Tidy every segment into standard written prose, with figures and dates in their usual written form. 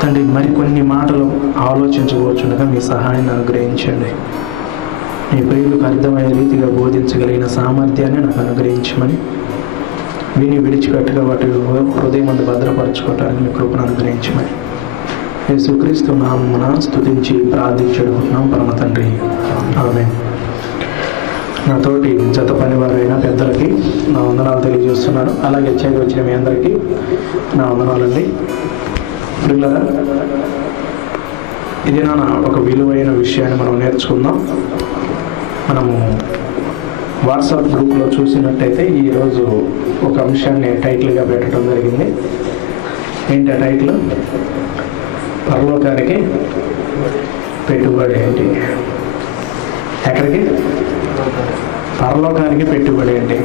తండ్రి మరికొన్ని మాటలు ఆలోచించవచ్చుండగా మీ సహాయాన్ని అనుగ్రహించండి. మీ ప్రియులకు అర్థమయ్యే రీతిగా బోధించగలిగిన సామర్థ్యాన్ని నాకు అనుగ్రహించమని, విని విడిచిపెట్టగా వాటి హృదయం ముందు భద్రపరచుకోవటానికి మీ కృపను అనుగ్రహించమని యేసుక్రీస్తు నామమున స్తుతించి ప్రార్థించుకుంటున్నాం పరమ తండ్రి, ఆమేన్. నాతోటి జత పనివారైన పెద్దలకి నా వందనాలు తెలియజేస్తున్నాను. అలాగే చేరి వచ్చిన మీ అందరికీ నా వందనాలండి. పిల్లరా, ఇది నా ఒక విలువైన విషయాన్ని మనం నేర్చుకుందాం. మనము వాట్సాప్ గ్రూప్లో చూసినట్టయితే ఈరోజు ఒక అంశాన్ని టైటిల్గా పెట్టడం జరిగింది. ఏంటి ఆ టైటిల్? పరలోకానికి పెట్టుబడి ఏంటి? ఎక్కడికి? పరలోకానికి పెట్టుబడి ఏంటి?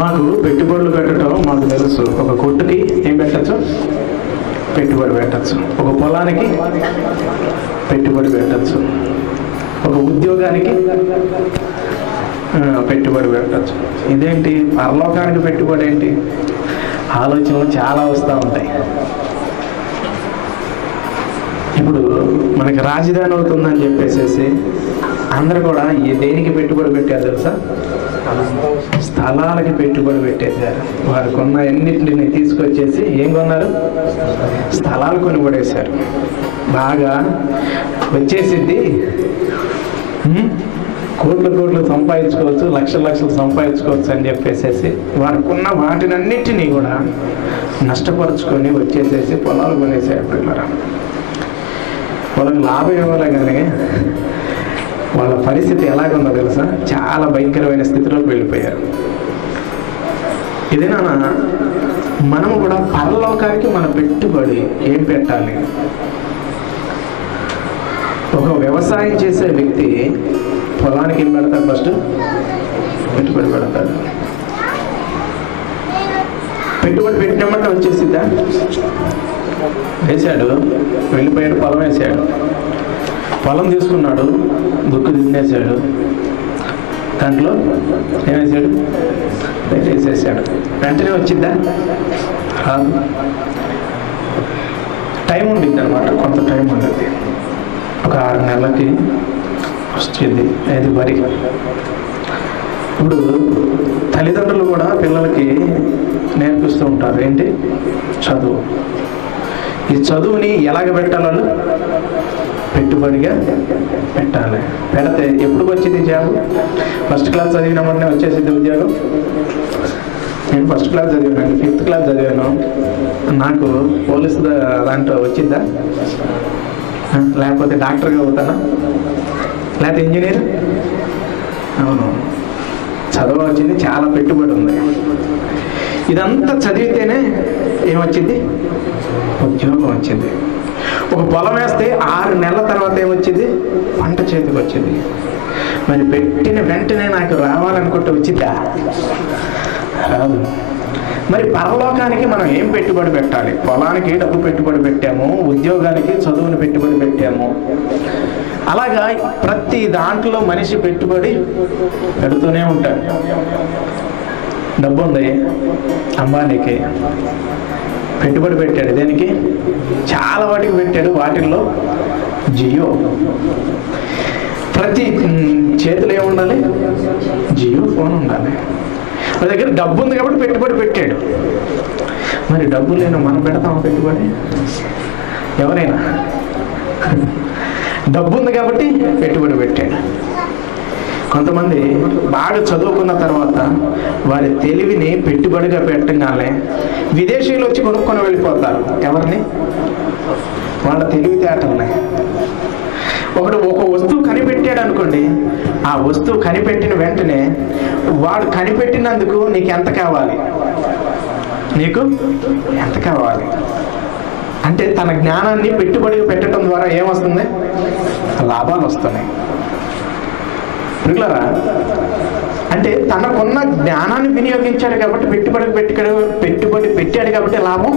మాకు పెట్టుబడులు పెట్టడం మాకు తెలుసు. ఒక కొట్టుకి ఏం పెట్టచ్చు? పెట్టుబడి పెట్టచ్చు. ఒక పొలానికి పెట్టుబడి పెట్టచ్చు. ఒక ఉద్యోగానికి పెట్టుబడి పెట్టచ్చు. ఇదేంటి పరలోకానికి పెట్టుబడి ఏంటి? ఆలోచనలు చాలా వస్తూ ఉంటాయి. ఇప్పుడు మనకి రాజధాని అవుతుందని చెప్పేసి అందరూ కూడా దేనికి పెట్టుబడి పెట్టారు తెలుసా? స్థలాలకి పెట్టుబడి పెట్టేశారు. వారు కొన్న ఎన్నింటిని తీసుకొచ్చేసి ఏం కొన్నారు? స్థలాలు కొనుగోడేశారు. బాగా వచ్చేసిద్ది, కోట్లు కోట్లు సంపాదించుకోవచ్చు, లక్షలు లక్షలు సంపాదించుకోవచ్చు అని చెప్పేసి వారికి ఉన్న వాటినన్నిటినీ కూడా నష్టపరుచుకొని వచ్చేసేసి పొలాలు కొనేసారు. పిల్లరా, వాళ్ళకి లాభం ఇవ్వాలి కానీ వాళ్ళ పరిస్థితి ఎలాగుందో తెలుసా? చాలా భయంకరమైన స్థితిలోకి వెళ్ళిపోయారు. ఇదేనా మనము కూడా పరలోకానికి మన పెట్టుబడి ఏం పెట్టాలి? ఒక వ్యవసాయం చేసే వ్యక్తి పొలానికి ఏం పెడతాడు? ఫస్ట్ పెట్టుబడి పెడతాడు. పెట్టుబడి పెట్టినమంటే వచ్చేసిద్దా? వేసాడు, వెళ్ళిపోయాడు, పొలం వేసాడు. పొలం తీసుకున్నాడు, దుక్కు తినేసాడు, దాంట్లో ఏమేసాడు? వేసేసాడు. వెంటనే వచ్చిద్దా? రాదు. టైం ఉండిద్ది అనమాట, కొంత టైం ఉండదు. ఒక 6 నెలలకి వచ్చింది. అది వరి. ఇప్పుడు తల్లిదండ్రులు కూడా పిల్లలకి నేర్పిస్తూ ఉంటారు ఏంటి? చదువు. ఈ చదువుని ఎలాగ పెట్టాలి? పెట్టుబడిగా పెట్టాలి. పెడితే ఎప్పుడు వచ్చింది జాబ్? ఫస్ట్ క్లాస్ చదివినామనే వచ్చేసింది ఉద్యోగం. నేను ఫస్ట్ క్లాస్ చదివాను, 5th క్లాస్ చదివాను, నాకు పోలీసు దాంట్లో వచ్చిందా? లేకపోతే డాక్టర్గా అవుతానా? లేకపోతే ఇంజనీర్? అవును, చదువు వచ్చింది, చాలా పెట్టుబడి ఉంది. ఇదంతా చదివితేనే ఏమొచ్చింది? ఉద్యోగం వచ్చింది. ఒక పొలం వేస్తే 6 నెలల తర్వాత ఏమొచ్చింది? పంట చేతికి వచ్చింది. మరి పెట్టిన వెంటనే నాకు రావాలనుకుంటే వచ్చిద్దా? రాదు. మరి పరలోకానికి మనం ఏం పెట్టుబడి పెట్టాలి? పొలానికి డబ్బు పెట్టుబడి పెట్టాము, ఉద్యోగానికి చదువుని పెట్టుబడి పెట్టాము. అలాగా ప్రతి దాంట్లో మనిషి పెట్టుబడి పెడుతూనే ఉంటాడు. డబ్బు ఉంది, అంబానీకి పెట్టుబడి పెట్టాడు. దేనికి? చాలా వాటికి పెట్టాడు. వాటిల్లో జియో. ప్రతి చేతిలో ఏముండాలి? జియో ఫోన్ ఉండాలి. మన దగ్గర డబ్బు ఉంది కాబట్టి పెట్టుబడి పెట్టాడు. మరి డబ్బు లేని మనం పెడతామా పెట్టుబడి? ఎవరైనా? డబ్బు ఉంది కాబట్టి పెట్టుబడి పెట్టాడు. కొంతమంది బాగా చదువుకున్న తర్వాత వారి తెలివిని పెట్టుబడిగా పెట్టగానే విదేశీయులు వచ్చి కొనుక్కొని వెళ్ళిపోతారు. ఎవరిని? వాళ్ళ తెలివితేటల్ని. ఒకడు ఒక వస్తువు కనిపెట్టాడు అనుకోండి, ఆ వస్తువు కనిపెట్టిన వెంటనే వాడు కనిపెట్టినందుకు నీకు ఎంత కావాలి? నీకు ఎంత కావాలి అంటే తన జ్ఞానాన్ని పెట్టుబడిగా పెట్టడం ద్వారా ఏమొస్తుంది? లాభాలు వస్తున్నాయి. మిగిలరా అంటే తనకున్న జ్ఞానాన్ని వినియోగించాడు కాబట్టి పెట్టుబడి పెట్టాడు కాబట్టి లాభం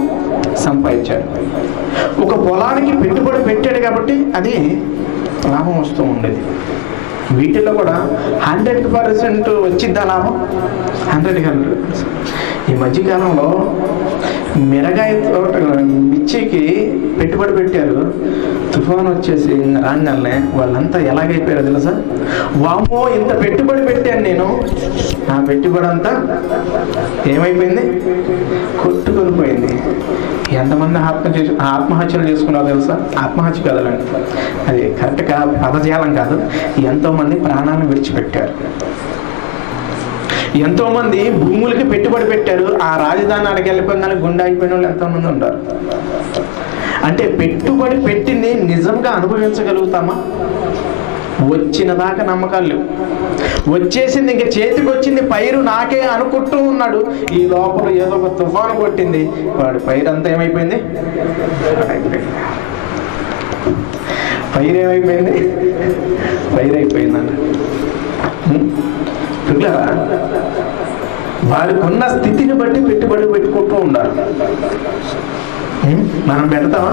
సంపాదించాడు. ఒక పొలానికి పెట్టుబడి పెట్టాడు కాబట్టి అది లాభం వస్తూ ఉండేది. వీటిలో కూడా 100% వచ్చిద్దా లాభం? 100%. ఈ మధ్యకాలంలో మిరగాయ తోట మిర్చికి పెట్టుబడి పెట్టారు, తుఫాను వచ్చేసి రాగానే వాళ్ళంతా ఎలాగైపోయారో తెలుసా? వామ్మో ఇంత పెట్టుబడి పెట్టాను నేను, నా పెట్టుబడి అంతా ఏమైపోయింది? కొట్టుకొని పోయింది. ఎంతమంది ఆత్మహత్యలు చేసుకున్నారో తెలుసా? ఆత్మహత్య కదలండి, అది కరెక్ట్గా పదజాలం కాదు. ఎంతోమంది ప్రాణాలను విడిచిపెట్టారు, ఎంతోమంది భూములకి పెట్టుబడి పెట్టారు. ఆ రాజధాని అడిగి వెళ్ళిపోయిన గుండె అయిపోయిన వాళ్ళు ఎంతోమంది ఉంటారు. అంటే పెట్టుబడి పెట్టింది నిజంగా అనుభవించగలుగుతామా? వచ్చిన దాకా నమ్మకాలు లేవు. వచ్చేసింది, ఇంకా చేతికి వచ్చింది పైరు నాకే అనుకుంటూ ఉన్నాడు. ఈ లోపల ఏదో ఒక తుఫాను కొట్టింది, వాడి పైరు అంతా ఏమైపోయింది? పైరు ఏమైపోయింది? పైరు అయిపోయిందంట. పిల్లరా, వారికి ఉన్న స్థితిని బట్టి పెట్టుబడి పెట్టుకుంటూ ఉండాలి. మనం పెడతామా?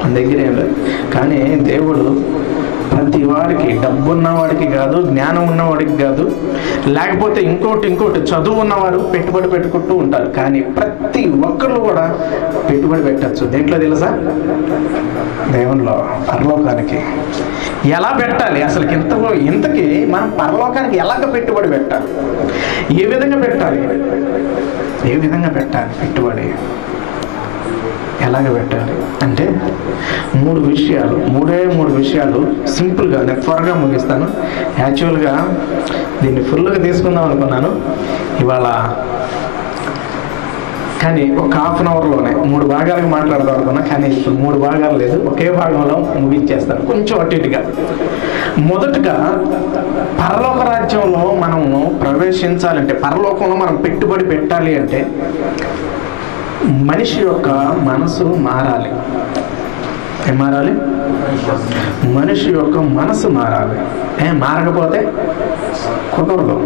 మన దగ్గర ఏం లేదు. కానీ దేవుడు ప్రతి వాడికి, డబ్బు ఉన్నవాడికి కాదు, జ్ఞానం ఉన్నవాడికి కాదు, లేకపోతే ఇంకోటి చదువు ఉన్నవారు పెట్టుబడి పెట్టుకుంటూ ఉంటారు. కానీ ప్రతి ఒక్కళ్ళు కూడా పెట్టుబడి పెట్టచ్చు. దేంట్లో తెలుసా? దేవునిలో, పరలోకానికి. ఎలా పెట్టాలి అసలు? ఇంతకీ మనం పరలోకానికి ఎలాగ పెట్టుబడి పెట్టాలి? ఏ విధంగా పెట్టాలి? పెట్టుబడి ఎలాగ పెట్టాలి అంటే మూడు విషయాలు సింపుల్గా, నేను త్వరగా ముగిస్తాను. యాక్చువల్గా దీన్ని ఫుల్గా తీసుకుందాం అనుకున్నాను ఇవాళ, కానీ ఒక హాఫ్ అన్ అవర్లోనే 3 భాగాలకు మాట్లాడదాం అనుకున్నా. కానీ ఇప్పుడు 3 భాగాలు లేదు, ఒకే భాగంలో ముగించేస్తాను కొంచెం అటు ఇటుగా. మొదటగా పరలోక రాజ్యంలో మనము ప్రవేశించాలంటే, పరలోకంలో మనం పెట్టుబడి పెట్టాలి అంటే మనిషి యొక్క మనసు మారాలి. ఏం మారాలి? మనిషి యొక్క మనసు మారాలి. మారకపోతే కుదరదు.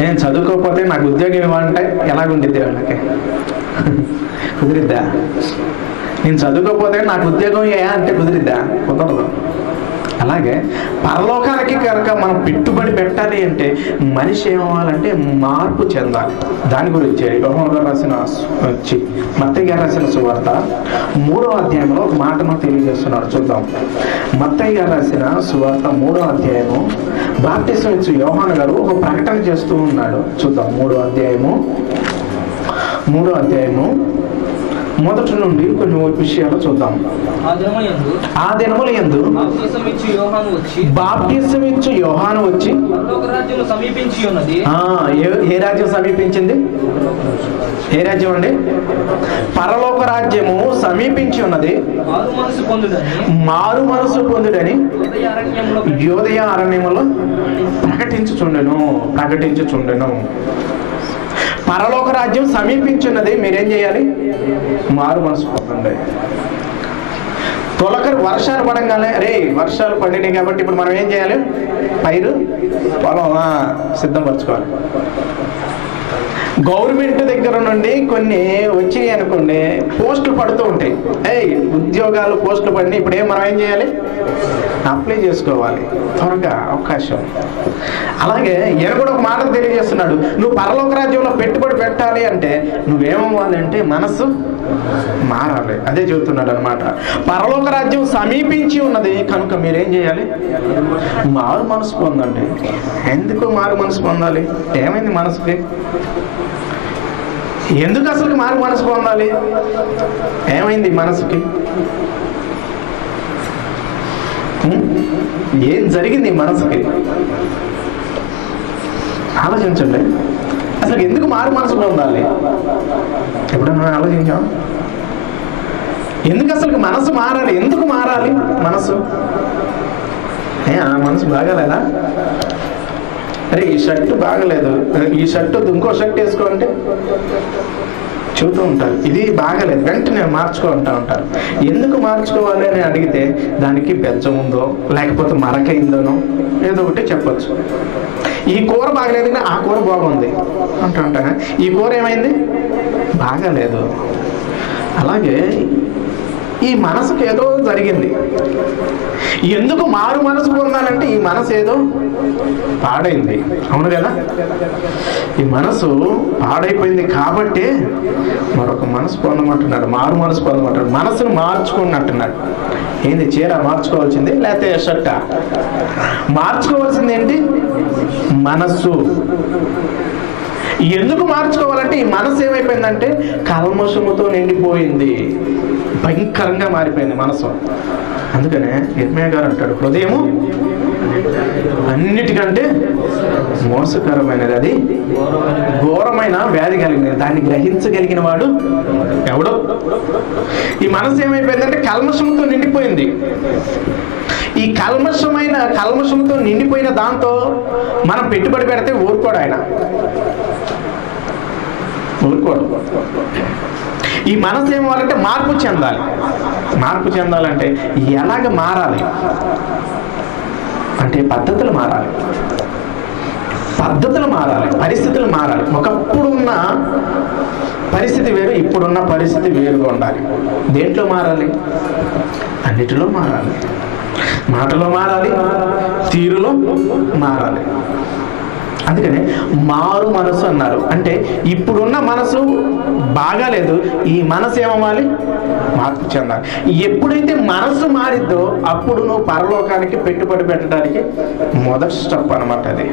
నేను చదువుకోకపోతే నాకు ఉద్యోగం ఇవ్వాలంటే ఎలాగుండిద్ది? వాళ్ళకి కుదిరిద్దా? నేను చదువుకోకపోతే నాకు ఉద్యోగం అంటే కుదిరిద్దా? కుదరదు. అలాగే పరలోకానికి కనుక మనం పెట్టుబడి పెట్టాలి అంటే మనిషి ఏమవ్వాలంటే మార్పు చెందాలి. దాని గురించి మత్తయి గారు రాసిన సువార్త 3వ అధ్యాయంలో ఒక మాటను తెలియజేస్తున్నారు. చూద్దాం. మత్తయి గారు రాసిన సువార్త 3వ అధ్యాయము, బాప్టిసం ఇచ్చు యోహాను గారు ఒక ప్రకటన చేస్తూ ఉన్నాడు. చూద్దాం. 3వ అధ్యాయము మొదటి నుండి కొన్ని విషయాలు చూద్దాం. ఆ దినములందు బాప్టిసం ఇచ్చు యోహాను వచ్చి, ఏ రాజ్యం సమీపించింది? ఏ రాజ్యం అండి? పరలోక రాజ్యము సమీపించి ఉన్నది, మారు మనసు పొందుడని యోదయ అరణ్యములో ప్రకటించుచుండెను. పరలోక రాజ్యం సమీపించున్నది, మీరేం చేయాలి? మారు మనసు పొందండి. తొలకరి వర్షాలు పడంగానే, వర్షాలు పడినాయి కాబట్టి ఇప్పుడు మనం ఏం చేయాలి? పైరు పొలం సిద్ధపరచుకోవాలి. గవర్నమెంట్ దగ్గర నుండి కొన్ని వచ్చినాయి అనుకోండి, పోస్టులు పడుతూ ఉంటాయి. ఉద్యోగాలు పోస్టులు పడినాయి, ఇప్పుడు మనం ఏం చేయాలి? అప్లై చేసుకోవాలి త్వరగా, అవకాశం. అలాగే ఈయన కూడా ఒక మాట తెలియజేస్తున్నాడు. నువ్వు పరలోక రాజ్యంలో పెట్టుబడి పెట్టాలి అంటే నువ్వేమవ్వాలి అంటే మనసు మారాలి. అదే చెబుతున్నాడు అనమాట. పరలోక రాజ్యం సమీపించి ఉన్నది కనుక మీరేం చేయాలి? మారు మనసు పొందండి. ఎందుకు మారు మనసు పొందాలి? ఏమైంది మనసుకి? ఎందుకు అసలు మారు మనసు పొందాలి? ఏమైంది మనసుకి? ఏం జరిగింది మనసుకి? ఆలోచించండి. అసలు ఎందుకు మారు మనసు పొందాలి? ఎప్పుడన్నా ఆలోచించాం? ఎందుకు అసలు మనసు మారాలి? ఎందుకు మారాలి మనసు? ఆ మనసు బాగాలేదా? ఈ షర్టు బాగలేదు, ఈ షర్టు ఇంకో షర్ట్ వేసుకోంటే చూస్తూ ఉంటారు. ఇది బాగలేదు, వెంటనే మార్చుకుంటూ ఉంటారు. ఎందుకు మార్చుకోవాలి అని అడిగితే దానికి బెజ్జం ఉందో లేకపోతే మరకైందోనో ఏదో ఒకటి చెప్పచ్చు. ఈ కూర బాగలేదు కానీ ఆ కూర బాగుంది అంటుంటా. ఈ కూర ఏమైంది? బాగాలేదు. అలాగే ఈ మనసుకు ఏదో జరిగింది. ఎందుకు మారు మనసు పొందాలంటే ఈ మనసు ఏదో పాడైంది. అవును కదా? ఈ మనసు పాడైపోయింది కాబట్టి మరొక మనసు పొందమంటున్నాడు, మారు మనసు పొందమంటాడు. మనసును మార్చుకున్నట్టున్నాడు. ఏంది చీర మార్చుకోవాల్సింది లేకపోతే షర్ట మార్చుకోవాల్సింది ఏంటి? మనస్సు. ఎందుకు మార్చుకోవాలంటే ఈ మనసు ఏమైపోయిందంటే కల్మషముతో నిండిపోయింది, భయంకరంగా మారిపోయింది మనసు. అందుకనే యెర్మీయా గారు అంటాడు, హృదయము అన్నిటికంటే మోసకరమైనది, అది ఘోరమైన వ్యాధి కలిగినది, దాన్ని గ్రహించగలిగిన వాడు ఎవడో. ఈ మనసు ఏమైపోయిందంటే కల్మషంతో నిండిపోయింది. ఈ కల్మషంతో నిండిపోయిన దాంతో మనం పెట్టుబడి పెడితే ఊరుకోడు ఆయన, ఊరుకోడు. ఈ మనసు ఏమవ్వాలంటే మార్పు చెందాలి. మార్పు చెందాలంటే ఎలాగ మారాలి అంటే పద్ధతులు మారాలి, పరిస్థితులు మారాలి. ఒకప్పుడు ఉన్న పరిస్థితి వేరు, ఇప్పుడున్న పరిస్థితి వేరుగా ఉండాలి. దేంట్లో మారాలి? అన్నిటిలో మారాలి. మాటలో మారాలి, తీరులో మారాలి. అందుకనే మారు మనసు అన్నారు. అంటే ఇప్పుడున్న మనసు బాగాలేదు, ఈ మనసు ఏమవ్వాలి? మార్పు చెందాలి. ఎప్పుడైతే మనసు మారిద్దో అప్పుడు నువ్వు పరలోకానికి పెట్టుబడి పెట్టడానికి మొదటి స్టెప్ అన్నమాట. అది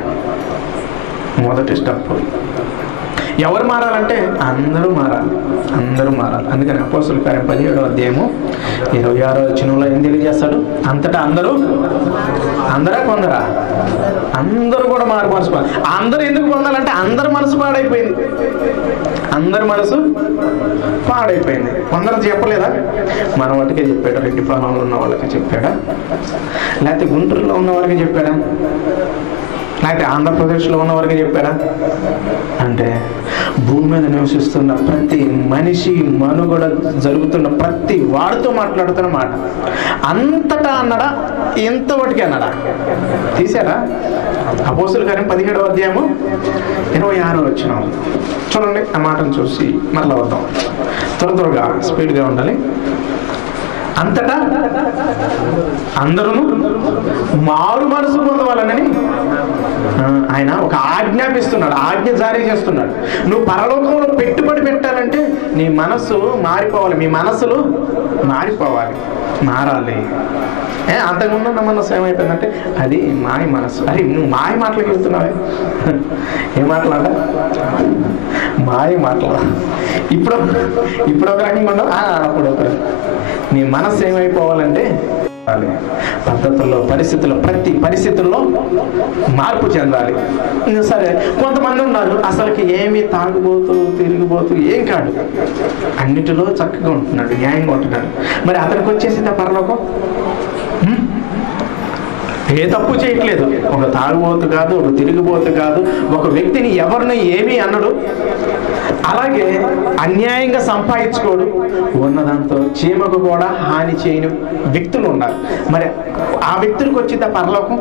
మొదటి స్టెప్. ఎవరు మారాలంటే అందరూ మారాలి. అందుకని అపోస్తలుల కార్యం 17వ అధ్యాయము 26వ వచనంలో ఏం తెలియజేస్తాడు? అంతటా అందరా కొందరా? అందరూ కూడా మారు మనసు. అందరూ ఎందుకు పొందాలంటే అందరి మనసు పాడైపోయింది. కొందరు చెప్పలేదా? మన వాటికే చెప్పాడా? రెడ్డిపాలెంలో ఉన్న వాళ్ళకి చెప్పాడా? లేకపోతే గుంటూరులో ఉన్న వారికి చెప్పాడా? లేకపోతే ఆంధ్రప్రదేశ్లో ఉన్న వారికి చెప్పాడా? అంటే భూమి మీద నివసిస్తున్న ప్రతి మనిషి, మనుగడ జరుగుతున్న ప్రతి వాడితో మాట్లాడుతున్న మాట. అంతటా అన్నాడా? ఎంతవరకు అన్నాడా? తీసారా? అపోస్తలుల కార్యం 17వ అధ్యాయము 26వ వచనం చూడండి. ఆ మాటను చూసి మరలా వద్దాం. త్వరగా స్పీడ్గా ఉండాలి. అంతటా అందరూ మారు మనసు పొందవాలని ఆయన ఒక ఆజ్ఞాపిస్తున్నాడు, ఆజ్ఞ జారీ చేస్తున్నాడు. నువ్వు పరలోకంలో పెట్టుబడి పెట్టాలంటే నీ మనస్సు మారిపోవాలి, మీ మనస్సులు మారాలి. అంతకుముందు ఉన్న మనసు ఏమైపోయిందంటే అది మాయ మనసు. అరే నువ్వు మాయ మాటలకు వెళ్తున్నావే, ఏం మాట్లాడ? మాయ మాటలు. ఇప్పుడు ఒక రకంగా ఉండవు, అప్పుడు ఒక. నీ మనసు ఏమైపోవాలంటే పద్ధతుల్లో, ప్రతి పరిస్థితుల్లో మార్పు చెందాలి. సరే, కొంతమంది ఉన్నారు అసలుకి ఏమి తాగుబోతూ తిరిగిపోతూ ఏం కాదు, అన్నిటిలో చక్కగా ఉంటున్నాడు, న్యాయంగా ఉంటున్నాడు. మరి అతనికి వచ్చేసిందా పరలోకం? ఏ తప్పు చేయట్లేదు. ఒక తాగుబోతు కాదు, ఒక తిరిగిపోతు కాదు, ఒక వ్యక్తిని ఎవరిని ఏమీ అన్నడు, అలాగే అన్యాయంగా సంపాదించుకోడు, ఉన్నదాంతో చీమకు కూడా హాని చేయని వ్యక్తులు ఉన్నారు. మరి ఆ వ్యక్తులకు వచ్చిందా పరలోకం?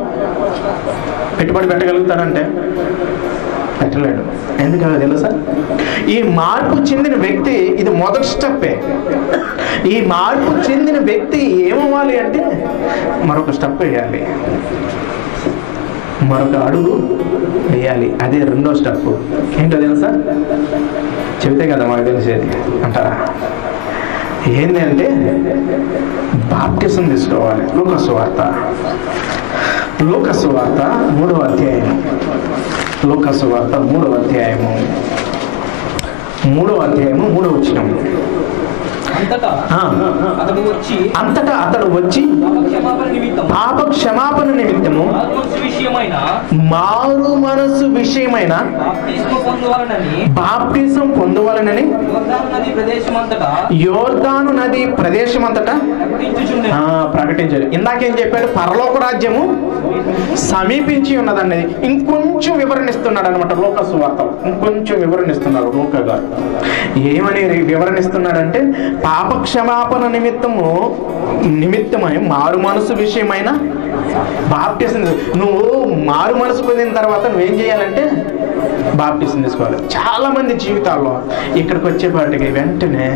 పెట్టుబడి పెట్టగలుగుతాడంటే పెట్టలేడు. ఎందుకో తెలుసా? ఈ మార్పు చెందిన వ్యక్తి, ఇది మొదటి స్టెప్పే. ఈ మార్పు చెందిన వ్యక్తి ఏమవ్వాలి అంటే మరొక స్టెప్ వేయాలి, మరొక అడుగు వేయాలి. అదే రెండో స్టెప్. ఏంటో తెలుసా? చెబితే కదా మాకు తెలిసేది అంటారా? ఏంటి అంటే బాప్టిజం తీసుకోవాలి. లూకాసు వార్త 3వ అధ్యాయము. లూకాసు వార్త 3వ అధ్యాయము 3వ వచనం. అంతటా అతడు వచ్చి పాప క్షమాపణ నిమిత్తము మారు మనసు విషయమైన బాప్టిజం పొందవలనని యోర్దాను నది ప్రదేశమంతటా ప్రకటించాడు. ఇందాకేం చెప్పాడు? పరలోక రాజ్యము సమీపించి ఉన్నదన్నది ఇంకొంచెం వివరణిస్తున్నాడు అనమాట. లూకాసు వార్తలో ఇంకొంచెం వివరణిస్తున్నాడు లూకా గారు. ఏమని వివరణిస్తున్నాడంటే పాప క్షమాపణ నిమిత్తమై మారు మనసు విషయమైన బాప్టిజం. నువ్వు మారు మనసు పొందిన తర్వాత నువ్వేం చేయాలంటే బాప్టిజం తీసుకోవాలి. చాలా మంది జీవితాల్లో ఇక్కడికి వచ్చేపాటికి వెంటనే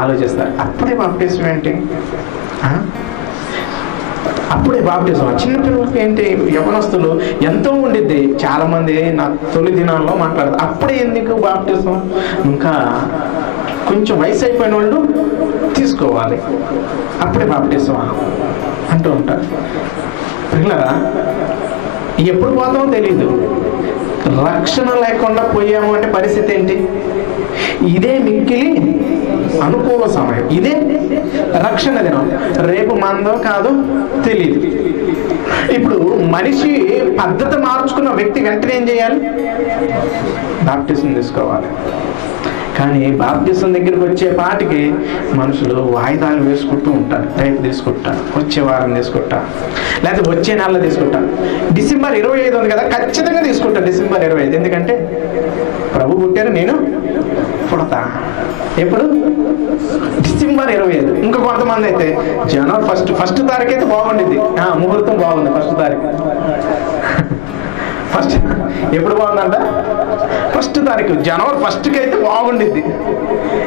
ఆలోచిస్తారు. అప్పుడే బాప్టిజం ఏంటి? అప్పుడే బాప్టిజం. చిన్నపిల్లలకి ఏంటి, యవనస్తులు ఎంతో ఉండిద్ది. చాలామంది నా తొలి దినాల్లో మాట్లాడతారు, అప్పుడే ఎందుకు బాప్టిజం, ఇంకా కొంచెం వయసు అయిపోయిన వాళ్ళు తీసుకోవాలి, అప్పుడే బాప్టిజం అంటూ ఉంటారు. పిల్లరా, ఎప్పుడు పోతామో తెలీదు. రక్షణ లేకుండా పోయాము అంటే పరిస్థితి ఏంటి? ఇదే మిక్కిలి అనుకూల సమయం, ఇదే రక్షణ దినం. రేపు మందో కాదో తెలియదు. ఇప్పుడు మనిషి పద్ధతి మార్చుకున్న వ్యక్తి వెంటనే ఏం చేయాలి? బాప్టిజం తీసుకోవాలి. కానీ బాప్టిజం దగ్గరికి వచ్చే పాటికి మనుషులు వాయిదాలు వేసుకుంటూ ఉంటారు. రేపు తీసుకుంటారు, వచ్చే వారం తీసుకుంటారు, లేకపోతే వచ్చే నెలలో తీసుకుంటారు. డిసెంబర్ 25 ఉంది కదా, ఖచ్చితంగా తీసుకుంటారు డిసెంబర్ 25. ఎందుకంటే ప్రభు పుట్టారు, నేను పుడతా. ఎప్పుడు? డిసెంబర్ 25. ఇంకా కొంతమంది అయితే జనవరి ఫస్ట్ తారీఖు అయితే బాగుండిద్ది, ముహూర్తం బాగుంది, ఫస్ట్ తారీఖు. ఫస్ట్ ఎప్పుడు బాగుందంట? ఫస్ట్ తారీఖు, జనవరి 1కి అయితే బాగుండిద్ది.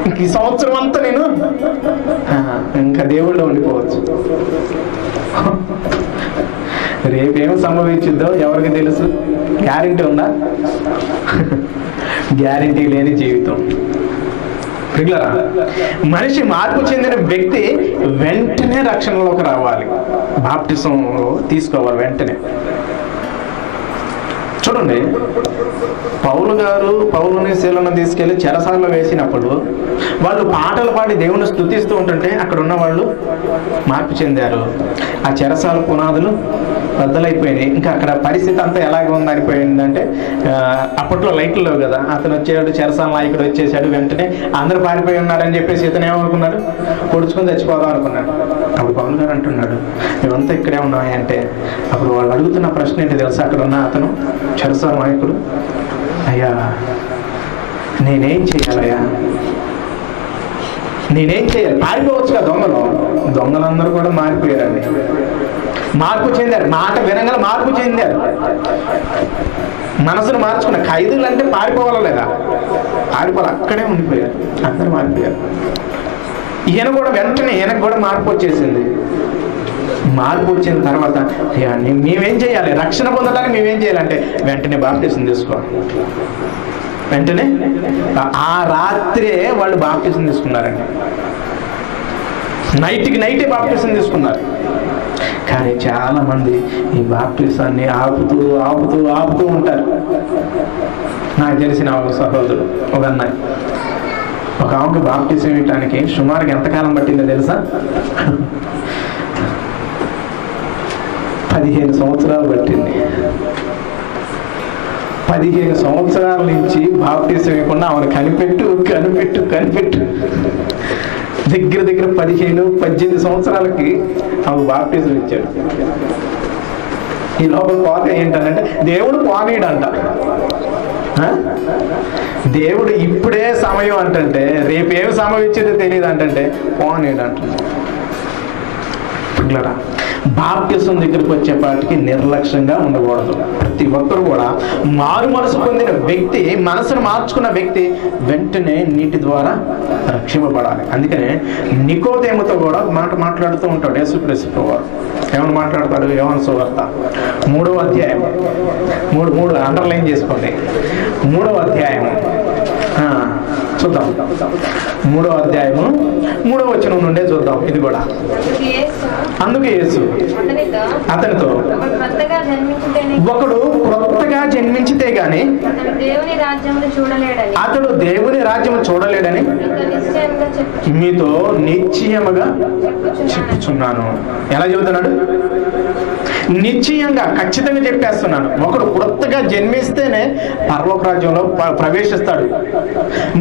ఇంక ఈ సంవత్సరం అంతా నేను ఇంకా దేవుళ్ళో ఉండిపోవచ్చు. రేపేం సంభవించిందో ఎవరికి తెలుసు? గ్యారెంటీ ఉందా? గ్యారెంటీ లేని జీవితం. పిల్లరా, మనిషి మార్పు చెందిన వ్యక్తి వెంటనే రక్షణలోకి రావాలి, బాప్టిజంలో తీసుకోవాలి వెంటనే. చూడండి, పౌలుని శీలను తీసుకెళ్లి చెరసాలలో వేసినప్పుడు వాళ్ళు పాటలు పాడి దేవుని స్తుతిస్తూ ఉంటుంటే అక్కడ ఉన్న వాళ్ళు మార్పు చెందారు. ఆ చెరసాల పునాదులు బద్దలైపోయినాయి. ఇంకా అక్కడ పరిస్థితి అంతా ఎలాగ ఉందనిపోయిందంటే, అప్పట్లో లైట్లు లేవు కదా, అతను వచ్చాడు, చెరసాల నాయకుడు వచ్చేసాడు, వెంటనే అందరూ పారిపోయి ఉన్నారని చెప్పేసి ఇతను ఏమనుకున్నాడు? పొడుచుకొని చచ్చిపోదాం అనుకున్నాడు. అప్పుడు పౌలు గారు అంటున్నాడు, మేమంతా ఇక్కడే ఉన్నామే అంటే, అప్పుడు వాళ్ళు అడుగుతున్న ప్రశ్న ఏంటి తెలుసా? అక్కడ ఉన్న అతను చెరసాల నాయకుడు, అయ్యా నేనేం చేయాలయ్యా, నేనేం చేయాలి? పారిపోవచ్చు కదా దొంగలందరూ కూడా మారిపోయారండి, మార్పు చెందారు, మాట వినగల మార్పు చెందారు, మనసును మార్చుకున్న. ఖైదీలు అంటే పారిపోవాలా లేదా? పారిపోవాలి, అక్కడే ఉండిపోయారు, అందరూ మారిపోయారు. ఈయన కూడా వెంటనే ఈయనకు కూడా మార్పు వచ్చేసింది. మార్పు వచ్చిన తర్వాత మేమేం చేయాలి? రక్షణ పొందడానికి మేమేం చేయాలంటే వెంటనే బాప్టిజం తీసుకోవాలి. వెంటనే ఆ రాత్రే వాళ్ళు బాప్టిజం తీసుకున్నారండి. నైటే బాప్టిజం తీసుకున్నారు. కానీ చాలా మంది ఈ బాప్టిజాన్ని ఆపుతూ ఉంటారు. నాకు తెలిసిన ఒక సహోదరుడు, ఒక అన్నయ్య, ఒక ఆమెకు బాప్టిజం ఇవ్వడానికి సుమారుగా ఎంతకాలం పట్టిందో తెలుసా? 15 సంవత్సరాలు పట్టింది. 15 సంవత్సరాల నుంచి బాప్టిజం ఇవ్వకుండా ఆమెను కనిపెట్టు దగ్గర 15-18 సంవత్సరాలకి ఆమె బాప్టిజం ఇచ్చాడు. ఈ లోపల కోత ఏంటంటే దేవుడు పోనీడంట. దేవుడు ఇప్పుడే సమయం అంటే రేపేమి సంభవించేదో తెలియదు అంటే పోనీడంట. పిల్లరా, బాప్టిజం దగ్గరికి వచ్చేపాటికి నిర్లక్ష్యంగా ఉండకూడదు. ప్రతి ఒక్కరు కూడా మారు మనసు పొందిన వ్యక్తి, మనసును మార్చుకున్న వ్యక్తి వెంటనే నీటి ద్వారా రక్షింపబడాలి. అందుకనే నికోదేముతో కూడా మాట్లాడుతూ ఉంటాడు యేసుక్రీస్తు వారు. ఏమని మాట్లాడతాడు? యోహాను సువార్త 3వ అధ్యాయం, 3 అండర్లైన్ చేసుకోండి. 3వ అధ్యాయం చూద్దాం. 3వ అధ్యాయము 3వ వచనం నుండే చూద్దాం. ఇది కూడా అందుకే యేసు అతనితో, ఒకడు క్రొత్తగా జన్మించితే గాని అతడు దేవుని రాజ్యము చూడలేడని మీతో నిశ్చయముగా చెప్పుచున్నాను. ఎలా చెబుతున్నాడు? నిశ్చయంగా, ఖచ్చితంగా చెప్పేస్తున్నాను. ఒకడు క్రొత్తగా జన్మిస్తేనే పరలోక రాజ్యంలో ప్రవేశిస్తాడు.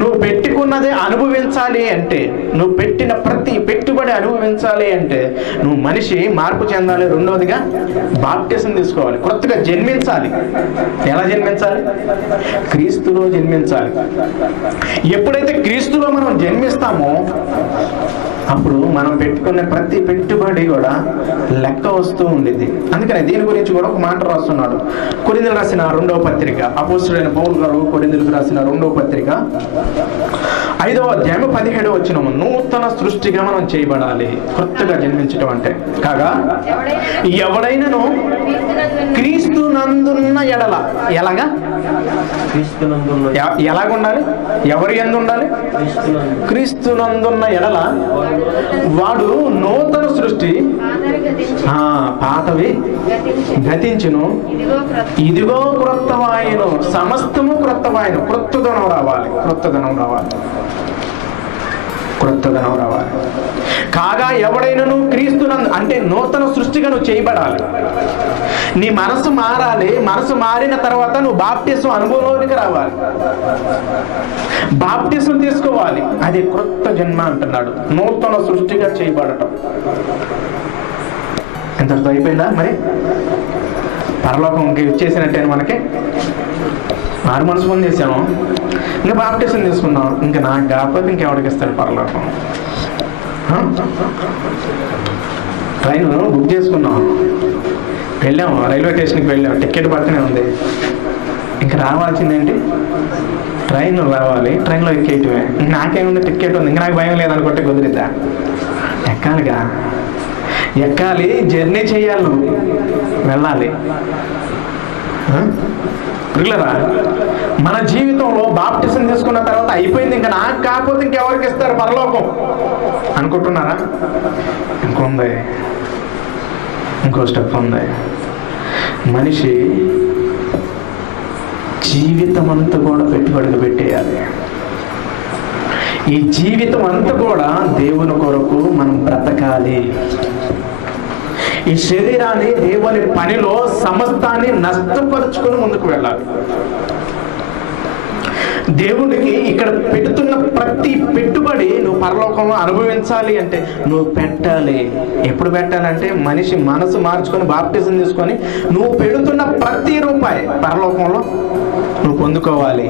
నువ్వు పెట్టుకున్నదే అనుభవించాలి అంటే, నువ్వు పెట్టిన ప్రతి పెట్టుబడి అనుభవించాలి అంటే నువ్వు మనిషి మార్పు చెందాలి. రెండవదిగా బాప్టిజం తీసుకోవాలి, క్రొత్తగా జన్మించాలి. ఎలా జన్మించాలి? క్రీస్తులో జన్మించాలి. ఎప్పుడైతే క్రీస్తులో మనం జన్మిస్తామో అప్పుడు మనం పెట్టుకునే ప్రతి పెట్టుబడి కూడా లెక్క వస్తూ ఉండిద్ది. అందుకనే దీని గురించి కూడా ఒక మాట రాస్తున్నాడు. కొరింథీయులకు రాసిన 2వ పత్రిక, అపోస్తలుడైన పౌలు గారు కొరింథీయులకు రాసిన 2వ పత్రిక 5వ అధ్యాయం 17వ వచనం, నూతన సృష్టిగా మనం చేయబడాలి. కొత్తగా జన్మించడం అంటే కాగా ఎవడైనాను క్రీస్తునందున్న ఎడల, ఎలాగా ఎలాగుండాలి? ఎవరి యందు ఉండాలి? క్రీస్తునందున్న ఎడల వాడు నూతన సృష్టి, పాతవి గతించును, ఇదిగో క్రొత్తవాయను, సమస్తము క్రొత్తవాయను. క్రొత్తదనం రావాలి, క్రొత్తదనం రావాలి, క్రొత్తదనం రావాలి. కాగా ఎవడైనను క్రీస్తునందు అంటే నూతన సృష్టిగా నువ్వు చేయబడాలి. నీ మనసు మారాలి. మనసు మారిన తర్వాత నువ్వు బాప్టిజం అనుభవంలోనికి రావాలి, బాప్టిజం తీసుకోవాలి. అది క్రొత్త జన్మ అంటున్నాడు, నూతన సృష్టిగా చేయబడటం. ఎంతటితో అయిపోయిందా? మరి పరలోకం ఇచ్చేసినట్టే మనకి. మారు మనసు పొందేసాము, ఇంకా బాప్టిజం తీసుకున్నాం. ఇంకా నాకు కాకపోతే ఇంకెవరికి ఇస్తాడు పరలోకం? ట్రైన్ బుక్ చేసుకున్నాం, వెళ్ళాము, రైల్వే స్టేషన్కి వెళ్ళాము, టికెట్ పక్కనే ఉంది. ఇంకా రావాల్సిందేంటి? ట్రైన్ రావాలి, ట్రైన్లో ఎక్కేయటమే. నాకేముంది, టికెట్ ఉంది, ఇంకా నాకు భయం లేదనుకుంటే కుదిరిద్దా? ఎక్కాలిగా, ఎక్కాలి, జర్నీ చేయాలి, నువ్వు వెళ్ళాలి. పిల్లరా, మన జీవితంలో బాప్టిజం తీసుకున్న తర్వాత అయిపోయింది, ఇంకా నాకు కాకపోతే ఇంకెవరికి ఇస్తారు పరలోకం అనుకుంటున్నారా? ఇంకొంది, ఇంకో స్టెప్ ఉంది. మనిషి జీవితం అంతా కూడా పెట్టుబడిగా పెట్టేయాలి. ఈ జీవితం అంతా కూడా దేవుని కొరకు మనం బ్రతకాలి. ఈ శరీరాన్ని దేవుని పనిలో సమస్తాన్ని నష్టపరుచుకొని ముందుకు వెళ్ళాలి. దేవుడికి ఇక్కడ పెడుతున్న ప్రతి పెట్టుబడి నువ్వు పరలోకంలో అనుభవించాలి అంటే నువ్వు పెట్టాలి. ఎప్పుడు పెట్టాలంటే మనిషి మనసు మార్చుకొని బాప్టిజం తీసుకొని నువ్వు పెడుతున్న ప్రతి రూపాయి పరలోకంలో నువ్వు పొందుకోవాలి.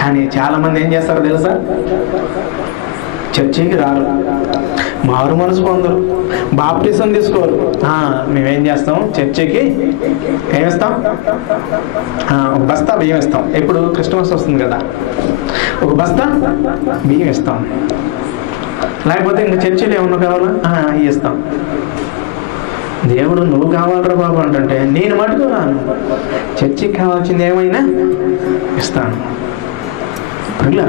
కానీ చాలా మంది ఏం చేస్తారో తెలుసా? చర్చికి రారు, మారు మనసు పొందరు, బాప్టిజం తీసుకోరు. మేమేం చేస్తాం? చర్చికి ఏమిస్తాం? ఒక బస్తా బియ్యం ఇస్తాం. ఇప్పుడు క్రిస్మస్ వస్తుంది కదా, ఒక బస్తా బియ్యం ఇస్తాం. లేకపోతే ఇంకా చర్చిలో ఏమన్నా కావాలా ఇస్తాం. దేవుడు నువ్వు కావాలరా బాబు అంటే నేను మటుకు రాను, చర్చికి కావాల్సింది ఏమైనా ఇస్తాను. ఇలా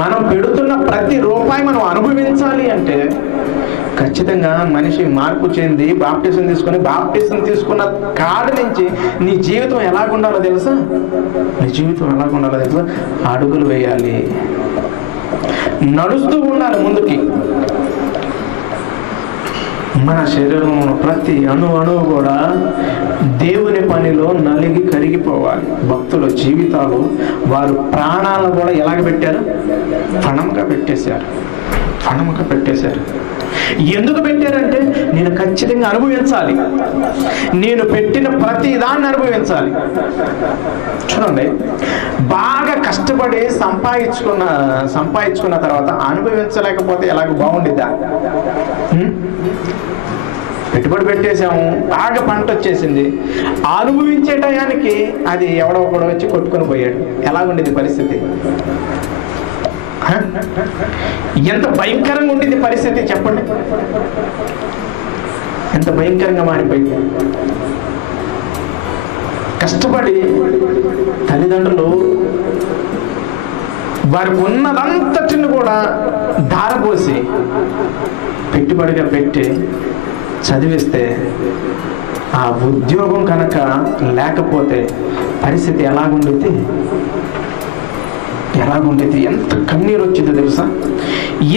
మనం పెడుతున్న ప్రతి రూపాయి మనం అనుభవించాలి అంటే ఖచ్చితంగా మనిషి మార్పు చెంది బాప్టిజం తీసుకుని, బాప్టిజం తీసుకున్న కాడి నుంచి నీ జీవితం ఎలాగుండాలో తెలుసా? నీ జీవితం ఎలాగుండాలో తెలుసా? అడుగులు వేయాలి, నడుస్తూ ఉండాలి ముందుకి. మన శరీరంలో ప్రతి అణువు కూడా దేవుని పనిలో నలిగి కరిగిపోవాలి. భక్తుల జీవితాలు వారు ప్రాణాలను కూడా ఎలాగ పెట్టారు? పణంగా పెట్టేశారు. ఎందుకు పెట్టారంటే నేను ఖచ్చితంగా అనుభవించాలి, నేను పెట్టిన ప్రతి దాన్ని అనుభవించాలి. చూడండి, బాగా కష్టపడి సంపాదించుకున్న తర్వాత అనుభవించలేకపోతే ఎలాగ బాగుండిద్దా? పెట్టుబడి పెట్టేశాము, బాగా పంట వచ్చేసింది, అనుభవించే టయానికి అది ఎవడో ఒకడో వచ్చి కొట్టుకొని పోయాడు. ఎలాగుండేది పరిస్థితి? ఎంత భయంకరంగా ఉండేది పరిస్థితి చెప్పండి. ఎంత భయంకరంగా మారిపోయింది. కష్టపడి తల్లిదండ్రులు వారికి ఉన్నదంతటిని కూడా ధారపోసి పెట్టుబడిగా పెట్టి చదివిస్తే ఆ ఉద్యోగం కనుక లేకపోతే పరిస్థితి ఎలాగుండేది? ఎంత కన్నీరు వచ్చిందో తెలుసా?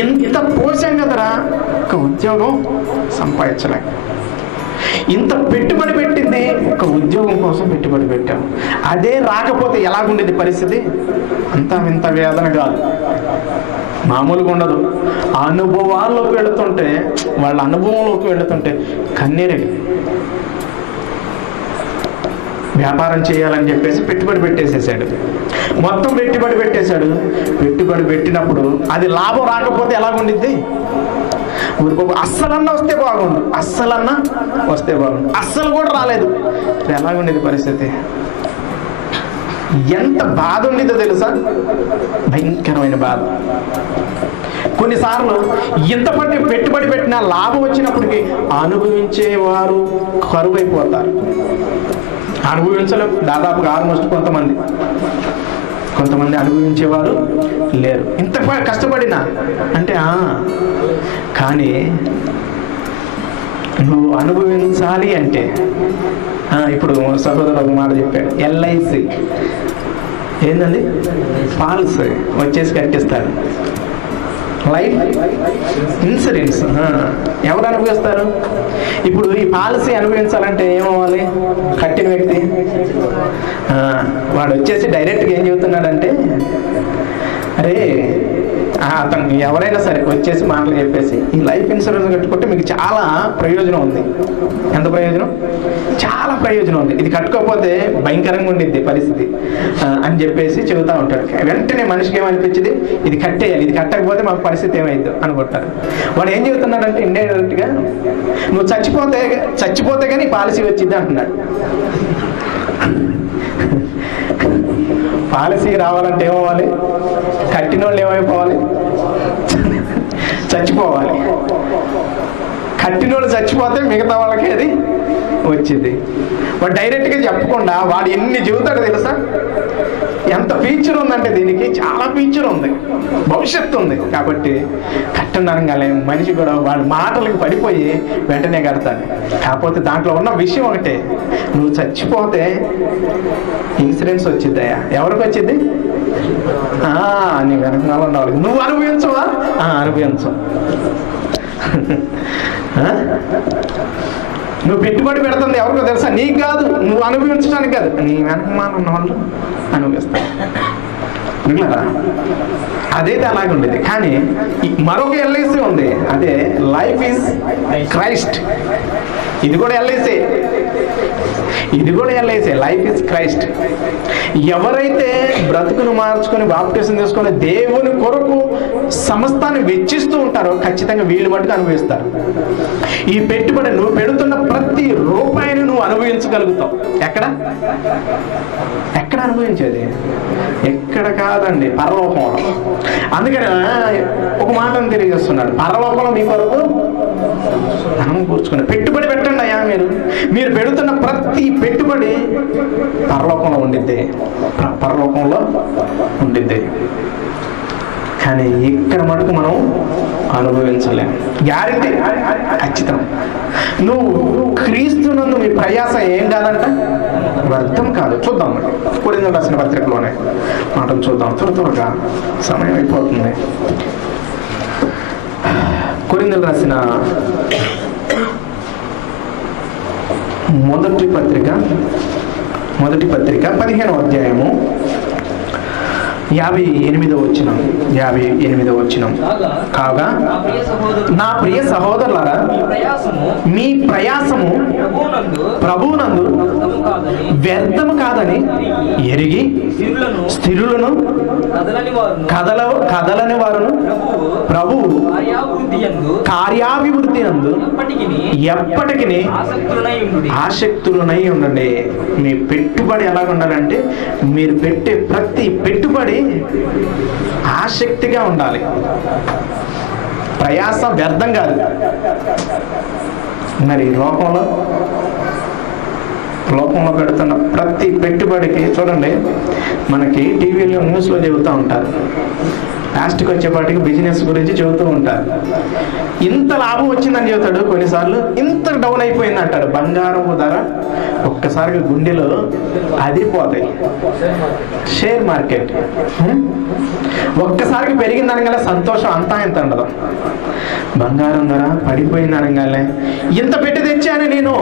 ఎంత పోసాం కదరా, ఒక ఉద్యోగం సంపాదించలేక. ఇంత పెట్టుబడి పెట్టింది ఒక ఉద్యోగం కోసం పెట్టుబడి పెట్టాం, అదే రాకపోతే ఎలాగుండేది పరిస్థితి? అంతా ఇంత వేదన కాదు, మామూలుగా ఉండదు. అనుభవాల్లోకి వెళుతుంటే, వాళ్ళ అనుభవంలోకి వెళుతుంటే కన్నీరే. వ్యాపారం చేయాలని చెప్పేసి పెట్టుబడి పెట్టేసేసాడు, మొత్తం పెట్టుబడి పెట్టేశాడు. పెట్టుబడి పెట్టినప్పుడు అది లాభం రాకపోతే ఎలాగుండిద్ది? అస్సలన్నా వస్తే బాగుండు, అస్సలు కూడా రాలేదు, ఎలాగుండేది పరిస్థితి? ఎంత బాధ ఉండేదో తెలుసా? భయంకరమైన బాధ. కొన్నిసార్లు ఇంత పెట్టుబడి పెట్టిన లాభం వచ్చినప్పటికీ అనుభవించేవారు కరువైపోతారు. అనుభవించలేం దాదాపుగా ఆల్మోస్ట్ కొంతమంది అనుభవించేవారు లేరు. ఇంత కష్టపడినా అంటే కానీ నువ్వు అనుభవించాలి అంటే ఇప్పుడు సహోదరుడు ఒక మాట చెప్పాడు, ఎల్ఐసి ఏందండి, పాలసీ వచ్చేసి కట్టిస్తారు. లైఫ్ ఇన్సూరెన్స్ ఎవరు అనుభవిస్తారు? ఇప్పుడు ఈ పాలసీ అనుభవించాలంటే ఏమవ్వాలి? కట్టిన వ్యక్తి వాడు వచ్చేసి డైరెక్ట్గా ఏం చెబుతున్నాడంటే, అరే అతను ఎవరైనా సరే వచ్చేసి మాటలు చెప్పేసి ఈ లైఫ్ ఇన్సూరెన్స్ కట్టుకుంటే మీకు చాలా ప్రయోజనం ఉంది. ఎంత ప్రయోజనం? చాలా ప్రయోజనం ఉంది. ఇది కట్టుకోకపోతే భయంకరంగా ఉండిద్ది పరిస్థితి అని చెప్పేసి చెబుతూ ఉంటాడు. వెంటనే మనిషికి ఏమనిపించింది, ఇది కట్టేయాలి, ఇది కట్టకపోతే మాకు పరిస్థితి ఏమైందో అనుకుంటారు. వాడు ఏం చెబుతున్నాడంటే ఇండైరెక్ట్గా నువ్వు చచ్చిపోతే కానీ పాలసీ వచ్చింది అంటున్నాడు. పాలసీ రావాలంటే ఏమవ్వాలి? కట్టిన వాళ్ళు ఏమైపోవాలి? చచ్చిపోవాలి. కట్టిన వాళ్ళు చచ్చిపోతే మిగతా వాళ్ళకి అది వచ్చింది. వాడు డైరెక్ట్గా చెప్పకుండా వాడు ఎన్ని చెబుతాడు తెలుసా? ఎంత ఫీచర్ ఉందంటే దీనికి చాలా ఫీచర్ ఉంది, భవిష్యత్తు ఉంది. కాబట్టి కట్టనగానే మనిషి కూడా వాడి మాటలకు పడిపోయి వెంటనే కడతాడు. కాకపోతే దాంట్లో ఉన్న విషయం ఒకటే, నువ్వు చచ్చిపోతే ఇన్సూరెన్స్ వచ్చిద్దయా. ఎవరికి వచ్చింది? నీ వెనకాల ఉండాలి. నువ్వు అనుభవించవా? అనుభవించు. నువ్వు పెట్టుబడి పెడుతుంది ఎవరికో తెలుసా? నీకు కాదు, నువ్వు అనుభవించడానికి కాదు, నీ వెనకమాల ఉన్న వాళ్ళు అనుభవిస్తారు. అదైతే అలాగే ఉండేది. కానీ మరొక ఎల్ఐసి ఉంది, అదే లైఫ్ ఈజ్ క్రైస్ట్. ఇది కూడా ఎల్ఐసి, లైఫ్ ఈజ్ క్రైస్ట్. ఎవరైతే బ్రతుకును మార్చుకొని బాప్టిజం తీసుకొని దేవుని కొరకు సమస్తాన్ని వెచ్చిస్తూ ఉంటారో ఖచ్చితంగా వీళ్ళు మట్టుకు అనుభవిస్తారు. ఈ పెట్టుబడి నువ్వు పెడుతున్న ప్రతి రూపాయిని నువ్వు అనుభవించగలుగుతావు. ఎక్కడ అనుభవించేది? ఎక్కడ కాదండి, పరలోకంలో. అందుకని ఒక మాటను తెలియజేస్తున్నాడు, పరలోకంలో మీ కొరకు ధనం కూర్చుకుని పెట్టుబడి పెట్టండి అయ్యా. మీరు పెడుతున్న ప్రతి పెట్టుబడి పరలోకంలో ఉండిద్ది. కానీ ఇక్కడ మటుకు మనం అనుభవించలేము. గ్యారెంటీ, ఖచ్చితం. నువ్వు క్రీస్తునందు మీ ప్రయాస ఏం కాదంట, వ్యర్థం కాదు. చూద్దాం కొరింథీయులకు రాసిన పత్రికలోనే మాటలు చూద్దాం. త్వరగా సమయం అయిపోతుంది. కొరింథీయులకు రాసిన మొదటి పత్రిక 15వ అధ్యాయము 58వ వచనం. కాగా నా ప్రియ సహోదరులారా, మీ ప్రయాసము ప్రభువునందు వ్యర్థము కాదని ఎరిగి స్థిరులను కదలని వారును ప్రభువు కార్యాభివృద్ధి నందు ఎప్పటికీ ఆసక్తులనై ఉండండి. మీ పెట్టుబడి ఎలా ఉండాలంటే, మీరు పెట్టే ప్రతి పెట్టుబడి ఆసక్తిగా ఉండాలి. ప్రయాస వ్యర్థం కాదు. మరి లోకంలో పెడుతున్న ప్రతి పెట్టుబడికి చూడండి, మనకి టీవీలో న్యూస్లో చెబుతూ ఉంటారు, లాస్ట్కి వచ్చేపాటికి బిజినెస్ గురించి చెబుతూ ఉంటారు. ఇంత లాభం వచ్చిందని చెబుతాడు, కొన్నిసార్లు ఇంత డౌన్ అయిపోయింది అంటాడు. బంగారం ధర ఒక్కసారిగా గుండెలో అదిపోతాయి. షేర్ మార్కెట్ ఒక్కసారికి పెరిగింది అనగానే సంతోషం అంతా ఇంత ఉండదు. బంగారం ధర పడిపోయింది అనగానే ఇంత పెట్టి తెచ్చాను నేను,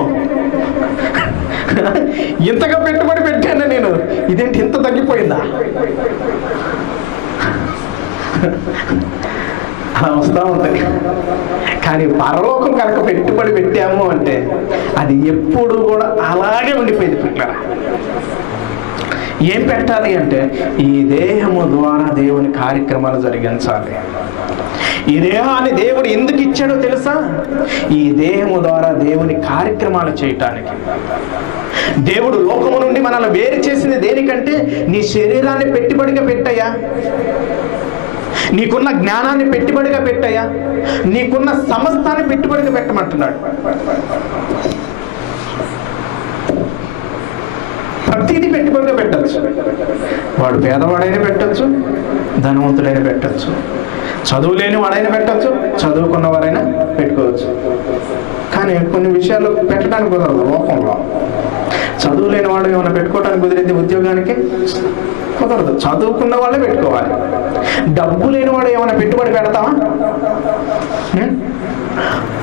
ఇంతగా పెట్టుబడి పెట్టాను నేను, ఇదేంటి ఇంత తగ్గిపోయిందా? అలా వస్తూ ఉంటాయి. కానీ పరలోకం కనుక పెట్టుబడి పెట్టాము అంటే అది ఎప్పుడు కూడా అలాగే ఉండిపోయింది. పిల్లరా, ఏం పెట్టాలి అంటే ఈ దేహము ద్వారా దేవుని కార్యక్రమాలు జరిగించాలి. ఈ దేహాన్ని దేవుడు ఎందుకు ఇచ్చాడో తెలుసా? ఈ దేహము ద్వారా దేవుని కార్యక్రమాలు చేయటానికి. దేవుడు లోకము నుండి మనల్ని వేరు చేసింది దేనికంటే, నీ శరీరాన్ని పెట్టుబడిగా పెట్టయ్యా, నీకున్న జ్ఞానాన్ని పెట్టుబడిగా పెట్టయ్యా, నీకున్న సమస్తాన్ని పెట్టుబడిగా పెట్టమంటున్నాడు. ప్రతిదీ పెట్టుబడిగా పెట్టచ్చు. వాడు పేదవాడైనా పెట్టచ్చు, ధనవంతుడైనా పెట్టచ్చు, చదువు లేని వాడైనా పెట్టచ్చు, చదువుకున్న వారైనా పెట్టుకోవచ్చు. కానీ కొన్ని విషయాలు పెట్టడానికి కుదరదు. లోకంలో చదువు లేని వాడు ఏమైనా పెట్టుకోవడానికి కుదిరింది, ఉద్యోగానికి కుదరదు. చదువుకున్న వాళ్ళే పెట్టుకోవాలి. డబ్బు లేని వాడు ఏమైనా పెట్టుబడి పెడతామా?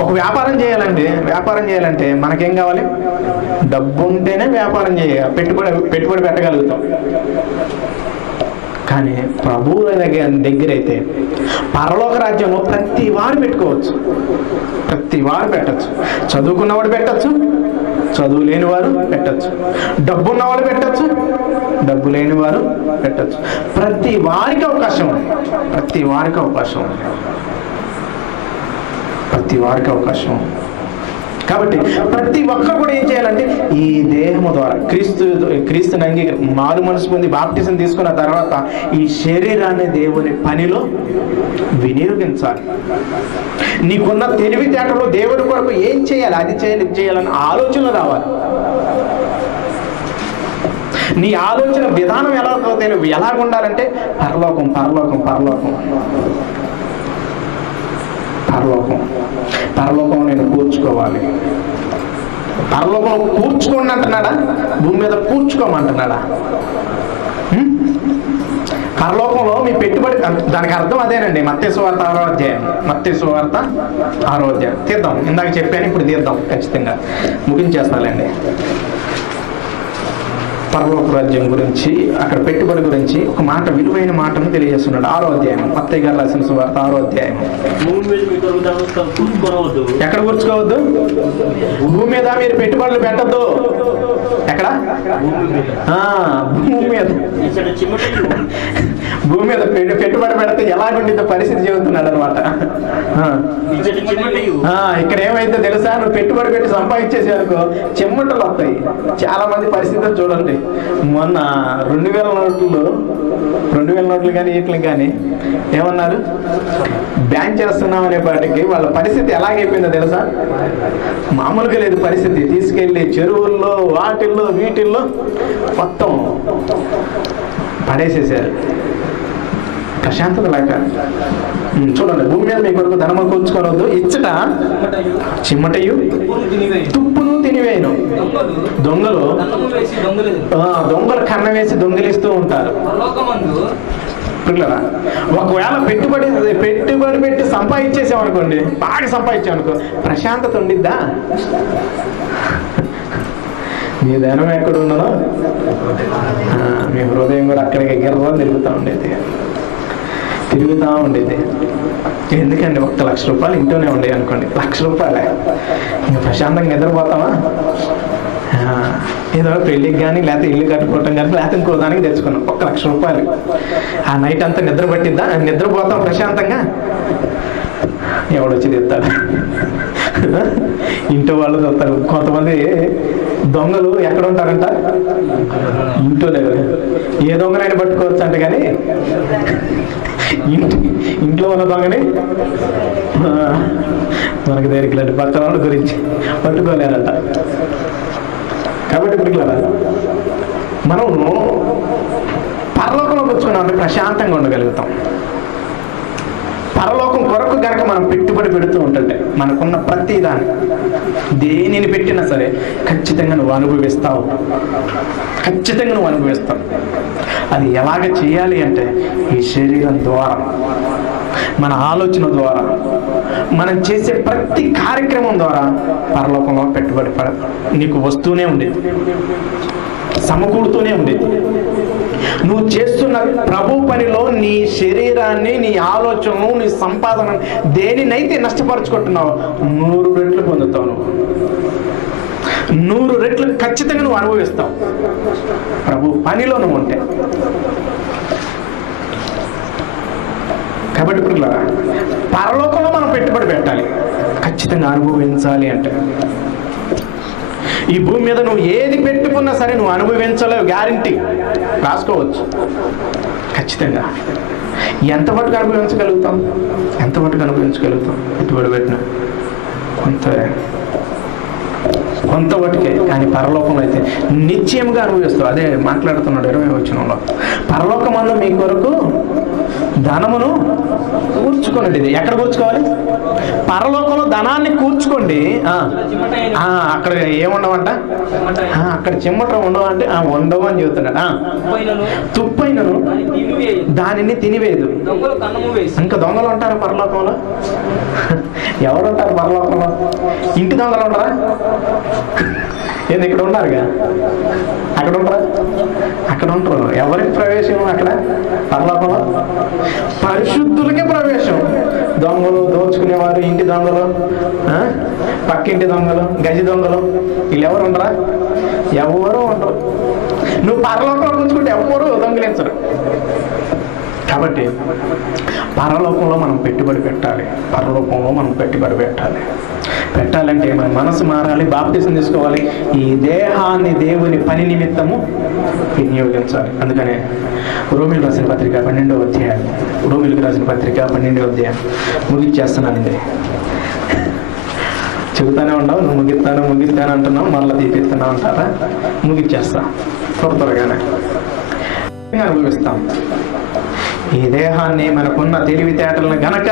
ఒక వ్యాపారం చేయాలంటే మనకేం కావాలి? డబ్బు ఉంటేనే వ్యాపారం పెట్టుబడి పెట్టగలుగుతాం. కానీ ప్రభువు దగ్గర అయితే పరలోక రాజ్యంలో ప్రతి వారు పెట్టుకోవచ్చు, ప్రతి వారు పెట్టచ్చు. చదువుకున్నవాడు పెట్టచ్చు, చదువు లేని వారు పెట్టచ్చు, డబ్బు ఉన్నవాడు పెట్టచ్చు, డబ్బు లేని వారు పెట్టచ్చు. ప్రతి వారికి అవకాశం ఉంది, ప్రతి వారికి అవకాశం ఉంది, ప్రతి వారికి అవకాశం ఉంది. కాబట్టి ప్రతి ఒక్కరు కూడా ఏం చేయాలంటే ఈ దేహము ద్వారా క్రీస్తుని మారు మనసు పొంది బాప్టిజం తీసుకున్న తర్వాత ఈ శరీరాన్ని దేవుని పనిలో వినియోగించాలి. నీకున్న తెలివితేటలో దేవుడి కొరకు ఏం చేయాలి, అది చేయాలి, ఇది చేయాలని ఆలోచన రావాలి. నీ ఆలోచన విధానం ఎలా ఉండాలంటే పరలోకం పరలోకం పరలోకం పరలోకం పరలోకం నేను కూర్చుకోవాలి. పరలోకం కూర్చుకోండి అంటున్నాడా? భూమి మీద కూర్చుకోమంటున్నాడా? పరలోకంలో మీ పెట్టుబడి, దానికి అర్థం అదేనండి. మత్తయి సువార్త 6వ అధ్యాయం, మత్తయి సువార్త 6వ అధ్యాయం తీద్దాం. ఇందాక చెప్పాను, ఇప్పుడు తీద్దాం, ఖచ్చితంగా ముగించేస్తానండి. పరలోక రాజ్యం గురించి, అక్కడ పెట్టుబడి గురించి ఒక మాట, విలువైన మాటను తెలియజేస్తున్నాడు. 6వ అధ్యాయం, మత్తయి గారు రాసిన సువార్త 6వ అధ్యాయం. ఎక్కడ కూర్చుకోవద్దు? భూమి మీద మీరు పెట్టుబడులు పెట్టద్దు. ఎక్కడ? భూమి మీద. భూమి మీద పెట్టుబడి పెడితే ఎలాగుంటుందో పరిస్థితి చెబుతున్నాడు అనమాట. ఇక్కడ ఏమైతే తెలుసా, నువ్వు పెట్టుబడి పెట్టి సంపాదించేసే అనుకో చెమ్మటలు వస్తాయి. చాలా మంది పరిస్థితులు చూడండి. మొన్న 2000 నోట్లు కానీ వీటిని కానీ ఏమన్నారు, బ్యాన్ చేస్తున్నాం అనే పాటికి వాళ్ళ పరిస్థితి ఎలాగైపోయిందో తెలుసా? మామూలుగా లేదు పరిస్థితి. తీసుకెళ్ళి చెరువుల్లో, వాటిల్లో, వీటిల్లో మొత్తం పడేసేసారు. ప్రశాంతత లేక. చూడండి, భూమి మీద మీ కొరకు ధనము కూర్చుకోవద్దు, ఇచ్చట చిమ్మటయు తుప్పును తినివేయను. దొంగలు కన్న వేసి దొంగిలిస్తూ ఉంటారు. ఒకవేళ పెట్టుబడి పెట్టి సంపాదించేసామనుకోండి, బాగా సంపాదించామనుకో, ప్రశాంతత ఉండిద్దా? మీ ధనం ఎక్కడ ఉన్నదో మీ హృదయం కూడా అక్కడికి ఎగరదో తిరుగుతూ ఉండేది. ఎందుకండి 1,00,000 రూపాయలు ఇంట్లోనే ఉండేవి అనుకోండి, 1,00,000 రూపాయలే, ఇంకా ప్రశాంతంగా నిద్రపోతామా? ఏదో పెళ్ళికి కానీ, లేకపోతే ఇల్లు కట్టుకోవటం కానీ, లేకపోతే ఇంకో దానికి తెచ్చుకున్నాం 1,00,000 రూపాయలు. ఆ నైట్ అంతా నిద్ర పట్టిద్దా? నిద్రపోతాం ప్రశాంతంగా? ఎవడొచ్చి తెస్తాడు? ఇంట్లో వాళ్ళు తెస్తారు. కొంతమంది దొంగలు ఎక్కడ ఉంటారంట? ఇంట్లో లేదు. ఏ దొంగనైనా పట్టుకోవచ్చు అంట, కానీ ఇంట్లో ఉన్న దొంగని మనకు దేనికిలాంటి పక్కన వాళ్ళ గురించి పట్టుకోలేరంట. కాబట్టి ఇప్పుడు మనం పరలోకంలో కూర్చున్నామంటే ప్రశాంతంగా ఉండగలుగుతాం. పరలోకం కొరకు కనుక మనం పెట్టుబడి పెడుతూ ఉంటుంటే మనకున్న ప్రతి దాన్ని, దేనిని పెట్టినా సరే ఖచ్చితంగా నువ్వు అనుభవిస్తావు, ఖచ్చితంగా నువ్వు అనుభవిస్తావు. అది ఎలాగ చేయాలి అంటే ఈ శరీరం ద్వారా, మన ఆలోచన ద్వారా, మనం చేసే ప్రతి కార్యక్రమం ద్వారా పరలోకంలో పెట్టుబడి నీకు వస్తూనే ఉండేది, సమకూడుతూనే ఉండేది. నువ్వు చేస్తున్న ప్రభు పనిలో నీ శరీరాన్ని, నీ ఆలోచనను, నీ సంపాదన దేనినైతే నష్టపరుచుకుంటున్నావు 100 రెట్లు పొందుతావు. 100 రెట్లు ఖచ్చితంగా నువ్వు అనుభవిస్తావు ప్రభు పనిలో నువ్వు ఉంటే. కాబట్టి ఇప్పుడు పరలోకంలో మనం పెట్టుబడి పెట్టాలి, ఖచ్చితంగా అనుభవించాలి అంటే. ఈ భూమి మీద నువ్వు ఏది పెట్టుకున్నా సరే నువ్వు అనుభవించలేవు, గ్యారంటీ, రాసుకోవచ్చు ఖచ్చితంగా. ఎంతవరకు అనుభవించగలుగుతాం, ఎంతవరకు అనుభవించగలుగుతాం? పెట్టుబడి పెట్టిన కొంతవరకే. కానీ పరలోకంలో అయితే నిశ్చయంగా అనుభవిస్తావు. అదే మాట్లాడుతున్నాడు 20వ వచనంలో, పరలోకమందు మీ కొరకు ధనమును కూర్చుకోండి. ఎక్కడ కూర్చుకోవాలి? పరలోకంలో ధనాన్ని కూర్చుకోండి. అక్కడ ఏముండవంట? అక్కడ చిమ్మట ఉండవంటే ఉండవు అని చెబుతున్నాడు. తుప్పైనను దానిని తినివేదు. ఇంకా దొంగలు ఉంటారు పరలోకంలో? ఎవరు ఉంటారు పరలోకంలో? ఇంటి దొంగలు ఉండరా? ఏంది ఇక్కడ ఉన్నారుగా, అక్కడ ఉంటారా? అక్కడ ఉంటారు. ఎవరికి ప్రవేశం అక్కడ పరలోకంలో? పరిశుద్ధులకే ప్రవేశం. దొంగలు, దోచుకునేవారు, ఇంటి దొంగలు, పక్కింటి దొంగలు, గజి దొంగలు, వీళ్ళు ఎవరు ఉండరా? ఎవరు ఉండరు. నువ్వు పరలోకంలో కూర్చుకుంటే ఎవరు దొంగిలించరు. కాబట్టి పరలోకంలో మనం పెట్టుబడి పెట్టాలి. పరలోకంలో మనం పెట్టుబడి పెట్టాలంటే మన మనసు మారాలి, బాప్తిసం తీసుకోవాలి, ఈ దేహాన్ని దేవుని పని నిమిత్తము వినియోగించాలి. అందుకనే రోమిలకు రాసిన పత్రిక 12వ అధ్యాయం, రోమిలకు రాసిన పత్రిక 12వ అధ్యాయం ముగిచ్చేస్తున్నానండి. చెబుతానే ఉండవు, నువ్వు ముగిస్తాను అంటున్నావు, మళ్ళీ తీపిస్తున్నావు అంటారా? ముగిచ్చేస్తా త్వరగానే అనుభవిస్తాం. ఈ దేహాన్ని, మనకున్న తెలివితేటలను గనక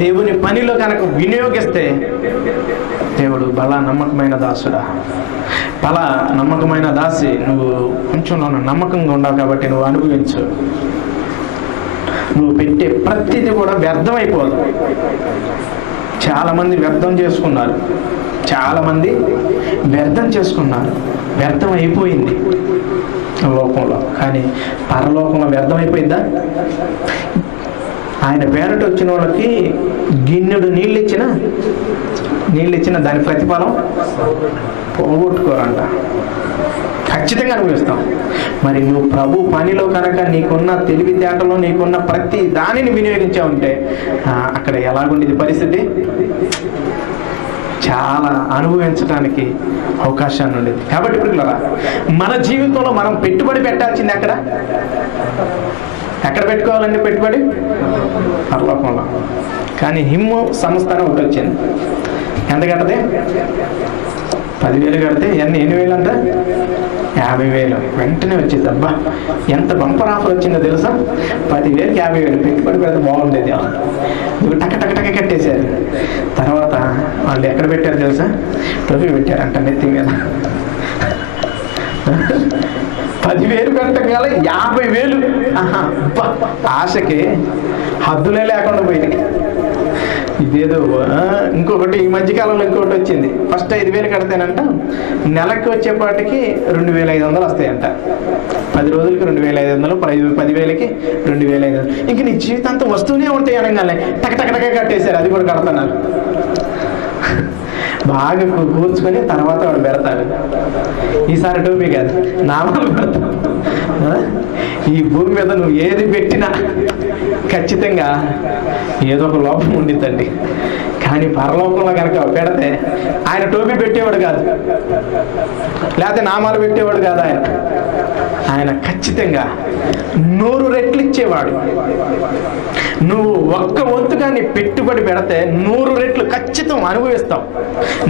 దేవుని పనిలో గనక వినియోగిస్తే, దేవుడు బలా నమ్మకమైన దాసుడా, బలా నమ్మకమైన దాసి, నువ్వు కొంచెంలో నమ్మకంగా ఉన్నావు కాబట్టి నువ్వు అనుభవించు. నువ్వు పెట్టే ప్రతిదీ కూడా వ్యర్థమైపోదు. చాలామంది వ్యర్థం చేసుకున్నారు, వ్యర్థం అయిపోయింది లోకంలో. కానీ పరలోకంలో వ్యర్థమైపోయిందా? ఆయన పేరట వచ్చిన వాళ్ళకి గిన్నెడు నీళ్ళు ఇచ్చిన దాని ప్రతిఫలం పోగొట్టుకోరంట. ఖచ్చితంగా అనుభవిస్తాం. మరి నువ్వు ప్రభు పనిలో కనుక నీకున్న తెలివితేటలో నీకున్న ప్రతి దానిని వినియోగించావుంటే అక్కడ ఎలాగుండేది పరిస్థితి? చాలా అనుభవించడానికి అవకాశాన్ని ఉండేది. కాబట్టి పిల్లరా, మన జీవితంలో మనం పెట్టుబడి పెట్టాల్సింది ఎక్కడ పెట్టుకోవాలండి పెట్టుబడి? పరలోకంలో. కానీ హిమ్ము సంస్థ ఒకటి వచ్చింది. ఎంత కట్టదే? 10,000 కడితే ఎన్ని వేలు అంట? 50,000. వెంటనే వచ్చేది. అబ్బా, ఎంత బంపర్ ఆఫర్ వచ్చిందో తెలుసా? 10,000కి 50,000 పెట్టుబడి పెడితే బాగుండేది. నువ్వు టక కట్టేశారు. తర్వాత వాళ్ళు ఎక్కడ పెట్టారు తెలుసా? టోపీ పెట్టారంట నెత్తి మీద. 10,000 పెట్టగల 50,000. ఆశకి హద్దులే లేకుండా పోయింది. ఇదేదో ఇంకొకటి ఈ మధ్యకాలంలో ఇంకొకటి వచ్చింది. ఫస్ట్ 5,000 కడితేనంట నెలకి వచ్చేపాటికి 2,500 వస్తాయంట. 10 రోజులకి 2,500, 10,000కి 2,500. ఇంక నీ జీవితాంతం వస్తూనే ఉంటాయి అనగానే టక కట్టేశారు. అది కూడా కడుతున్నారు. బాగా కూర్చుకొని తర్వాత వాడు పెడతాడు. ఈసారి టోపీ కాదు, నామాలు పెడతాడు. ఈ భూమి మీద నువ్వు ఏది పెట్టినా ఖచ్చితంగా ఏదో ఒక లోపం ఉండిద్దండి. కానీ పరలోకంలో కనుక పెడితే ఆయన టోపీ పెట్టేవాడు కాదు, లేకపోతే నామాలు పెట్టేవాడు కాదు. ఆయన ఖచ్చితంగా 100 రెట్లు ఇచ్చేవాడు. నువ్వు ఒక్క వంతుగా నీ పెట్టుబడి పెడితే 100 రెట్లు ఖచ్చితం అనుభవిస్తావు.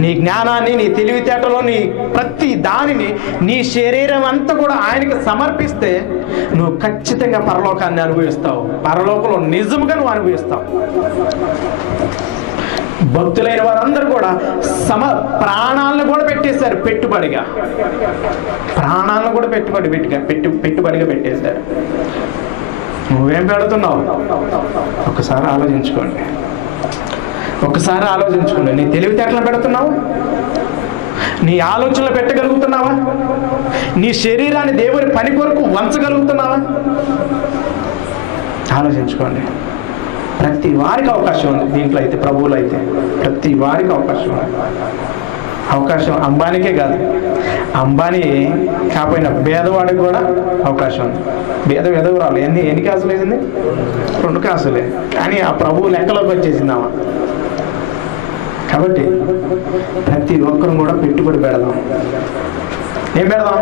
నీ జ్ఞానాన్ని, నీ తెలివితేటలో నీ ప్రతి దానిని, నీ శరీరం అంతా కూడా ఆయనకి సమర్పిస్తే నువ్వు ఖచ్చితంగా పరలోకాన్ని అనుభవిస్తావు. పరలోకంలో నిజంగా నువ్వు అనుభవిస్తావు. భక్తులైన వారందరూ కూడా ప్రాణాలను కూడా పెట్టేశారు పెట్టుబడిగా. ప్రాణాలను కూడా పెట్టుబడిగా పెట్టేశారు. నువ్వేం పెడుతున్నావు? ఒకసారి ఆలోచించుకోండి. నీ తెలివితేటలు పెడుతున్నావు? నీ ఆలోచనలు పెట్టగలుగుతున్నావా? నీ శరీరాన్ని దేవుని పని కొరకు వంచగలుగుతున్నావా? ఆలోచించుకోండి. ప్రతి వారికి అవకాశం ఉంది దీంట్లో అయితే, ప్రభువులో అయితే ప్రతి వారికి అవకాశం ఉంది. అవకాశం అంబానీకే కాదు, అంబానీ కాకపోయినా పేదవాడికి కూడా అవకాశం ఉంది. విధవరాలు ఎన్ని కాసులు వేసింది? 2 కాసులే. కానీ ఆ ప్రభువు లెక్కలోకి వచ్చేసిందామా. కాబట్టి ప్రతి ఒక్కరు కూడా పెట్టుబడి పెడదాం. ఏం పెడదాం?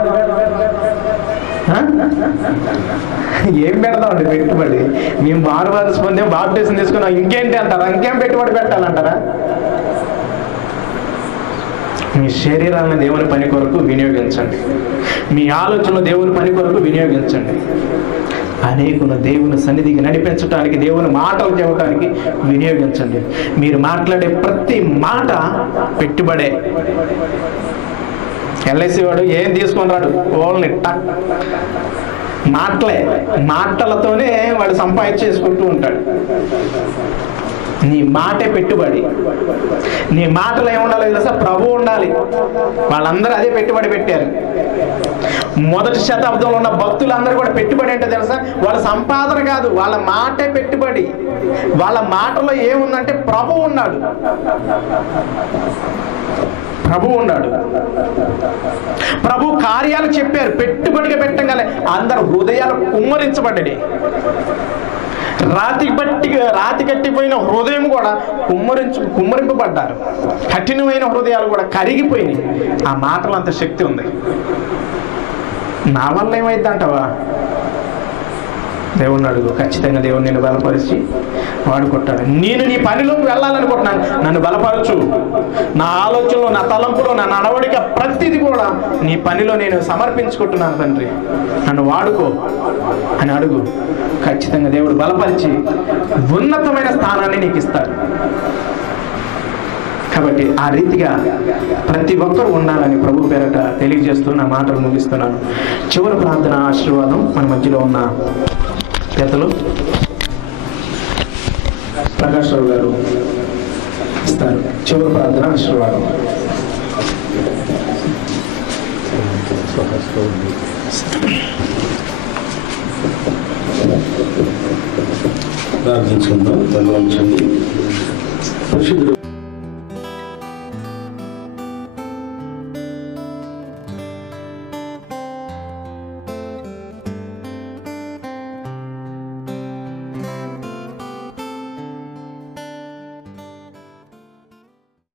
ఏం పెడదాం అండి పెట్టుబడి? మేము బారు పొందాం, బాప్టిజం తీసుకున్నాం, ఇంకేంటి అంటారా? ఇంకేం పెట్టుబడి పెట్టాలంటారా? మీ శరీరాలను దేవుని పని కొరకు వినియోగించండి. మీ ఆలోచనలు దేవుని పని కొరకు వినియోగించండి. అనేకులు దేవుని సన్నిధికి నడిపించడానికి, దేవుని మాటలు చెప్పడానికి వినియోగించండి. మీరు మాట్లాడే ప్రతి మాట పెట్టుబడే. ఎల్ఐసి వాడు ఏం తీసుకొని రాడు, ఓన్లీ మాటలతోనే వాడు సంపాదించేసుకుంటూ ఉంటాడు. నీ మాటే పెట్టుబడి. నీ మాటలో ఏముండాలి తెలుసా? ప్రభు ఉండాలి. వాళ్ళందరూ అదే పెట్టుబడి పెట్టారు. మొదటి శతాబ్దంలో ఉన్న భక్తులందరూ కూడా పెట్టుబడి ఏంటో తెలుసా? వాళ్ళ సంపాదన కాదు, వాళ్ళ మాటే పెట్టుబడి. వాళ్ళ మాటలో ఏముందంటే ప్రభు ఉన్నాడు. ప్రభు కార్యాలు చెప్పారు, పెట్టుబడిగా పెట్టగానే అందరు హృదయాలు కుమ్మరించబడ్డాయి. రాతి కట్టిపోయిన హృదయం కూడా కుమ్మరింపబడ్డారు. కఠినమైన హృదయాలు కూడా కరిగిపోయినాయి. ఆ మాటలు అంత శక్తి ఉంది. నా వల్ల ఏమైంది అంటావా? దేవుణ్ణి అడుగు. ఖచ్చితంగా దేవుడు నేను బలపరిచి వాడుకుంటాడు. నేను నీ పనిలోకి వెళ్ళాలనుకుంటున్నాను, నన్ను బలపరచు. నా ఆలోచనలు, నా తలంపులు, నా నడవడిక ప్రతిదీ కూడా నీ పనిలో నేను సమర్పించుకుంటున్నాను తండ్రి, నన్ను వాడుకో అని అడుగు. ఖచ్చితంగా దేవుడు బలపరిచి ఉన్నతమైన స్థానాన్ని నీకు ఇస్తాడు. కాబట్టి ఆ రీతిగా ప్రతి ఒక్కరు ఉండాలని ప్రభు పేరట తెలియజేస్తూ నా మాటలు ముగిస్తున్నాను. చివరి ప్రార్థన ఆశీర్వాదం మన మధ్యలో ఉన్న పెద్దలు ప్రకాష్ రావు గారు ఇస్తారు. చివరి ప్రార్థన ఆశీర్వాదం. ప్రార్థించుకుందాం. ధన్యవాదాలు.